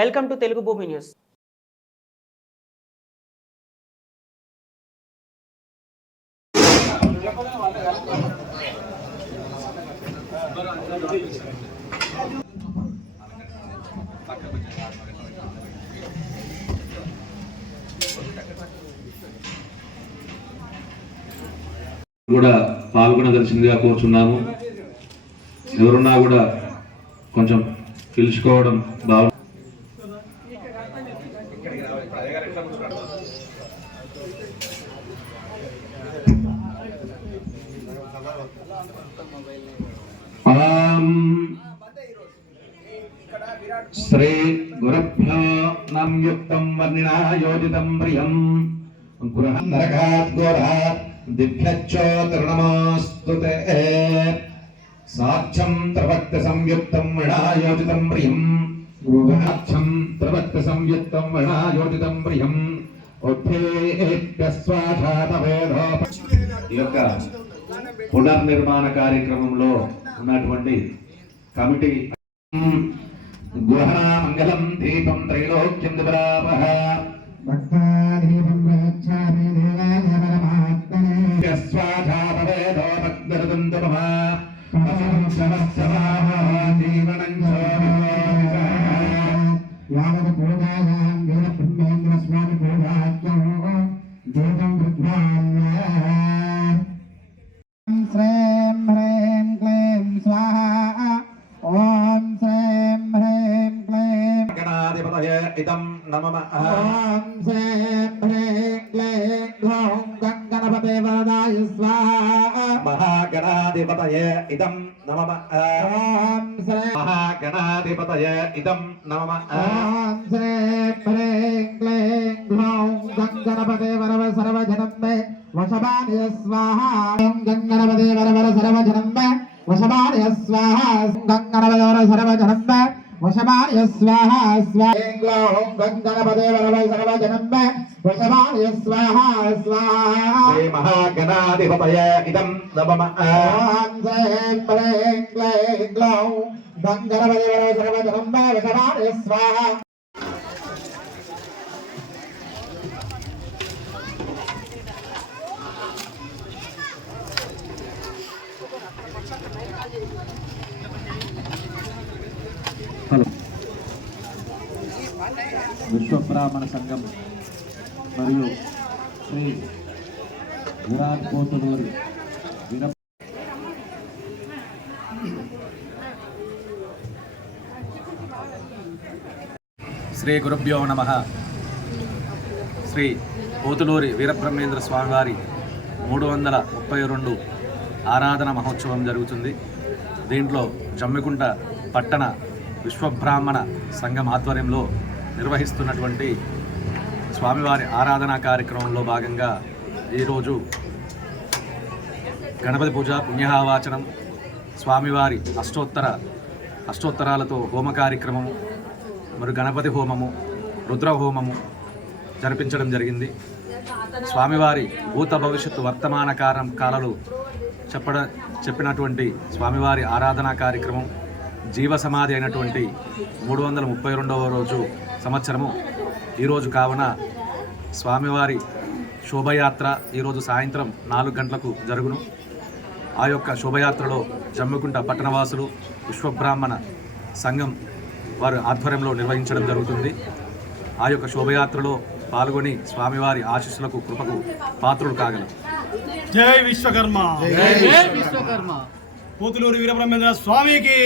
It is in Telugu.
వెల్కమ్ టు తెలుగు భూమి న్యూస్. కూడా పాల్గొనదలసిందిగా కోరుచున్నాము. ఎవరున్నా కూడా కొంచెం పిలుచుకోవడం బాగుంది. శ్రీ గురుభ్యో నమః. వర్ణినా యోజితం ప్రియం గృహం నరకాత్ ఘోరాత్ దివ్యచ్చోతృణమోస్తుతే. సాక్షం త్రవక్త సంయుక్తం విణాయోజితం ప్రియం గృహాక్షం త్రవక్త సంయుక్తం విణాయోజితం ప్రియం. ఈ యొక్క పునర్నిర్మాణ కార్యక్రమంలో ఉన్నటువంటి కమిటీ గృహణా మంగళం దీపం త్రైలోక్యం దివరావః. భక్తాదీపం ప్రయచ్ఛామి దేవాయ పరమాత్మనే. యస్వాధాతవేదో భక్తిర్దంతమః సమస్తమస్తమః జీవనం యావత్ పూజాయాం వీర బ్రహ్మేంద్ర స్వామి పూజాఖ్యం దీపం వృద్ధ్వాన్య. శ్రీం హ్రీం క్లీం స్వాహా. ఓం శ్రీం హ్రీం క్లీం గణాధిపతయే ఇదం నమః. ఓం శ్రీం హ్రీం క్లీం గ్లౌం గణపతే వరదాయ స్వాహా. మహాగణాధిపతయే ఇదం నమః. ఓం శ్రీం మహాగణాధిపతయే ఇదం నమః. ఓం శ్రీం హ్రీం క్లీం గ్లౌం గణపతే వరవ సర్వజనం మే వశమానయ స్వాహా. ఓం గణపతే వరవర సర్వజనం మే వశమానయ స్వాహా. గణపతే వర సర్వజనం మే వశమానయ స్వాహా. స్వాహ గణపతే వరవ సర్వజనం మే వశమానయ స్వాహా. స్వాహా. శ్రీ మహాగణాధిపతయే ఇదం నమః. ఓం శ్రీం హ్రీం క్లీం గ్లౌం గణపతే వరవ సర్వజనం మే వశమానయ స్వాహా. విశ్వబ్రాహ్మణ సంఘం మరియు శ్రీ విరాట్ పోతులూరి శ్రీ గురుభ్యో నమః. శ్రీ పోతులూరి వీరబ్రహ్మేంద్ర స్వామివారి 332 ఆరాధన మహోత్సవం జరుగుతుంది. దీంట్లో జమ్మికుంట పట్టణ విశ్వబ్రాహ్మణ సంఘం ఆధ్వర్యంలో నిర్వహిస్తున్నటువంటి స్వామివారి ఆరాధనా కార్యక్రమంలో భాగంగా ఈరోజు గణపతి పూజ, పుణ్యాహవాచనం, స్వామివారి అష్టోత్తరాలతో హోమ కార్యక్రమము మరియు గణపతి హోమము, రుద్ర హోమము జరిపించడం జరిగింది. స్వామివారి భూత భవిష్యత్తు వర్తమాన కాలాలు చెప్పినటువంటి స్వామివారి ఆరాధనా కార్యక్రమం జీవ సమాధి అయినటువంటి 332వ రోజు సంవత్సరము ఈరోజు కావున స్వామివారి శోభయాత్ర ఈరోజు సాయంత్రం 4 గంటలకు జరుగును. ఆ యొక్క శోభయాత్రలో జమ్మికుంట పట్టణవాసులు విశ్వబ్రాహ్మణ సంఘం వారి ఆధ్వర్యంలో నిర్వహించడం జరుగుతుంది. ఆ యొక్క శోభయాత్రలో పాల్గొని స్వామివారి ఆశీస్సులకు కృపకు పాత్రులు కాగలరు. జై విశ్వకర్మ. పోతులూరి వీరబ్రహ్మేంద్ర స్వామికి.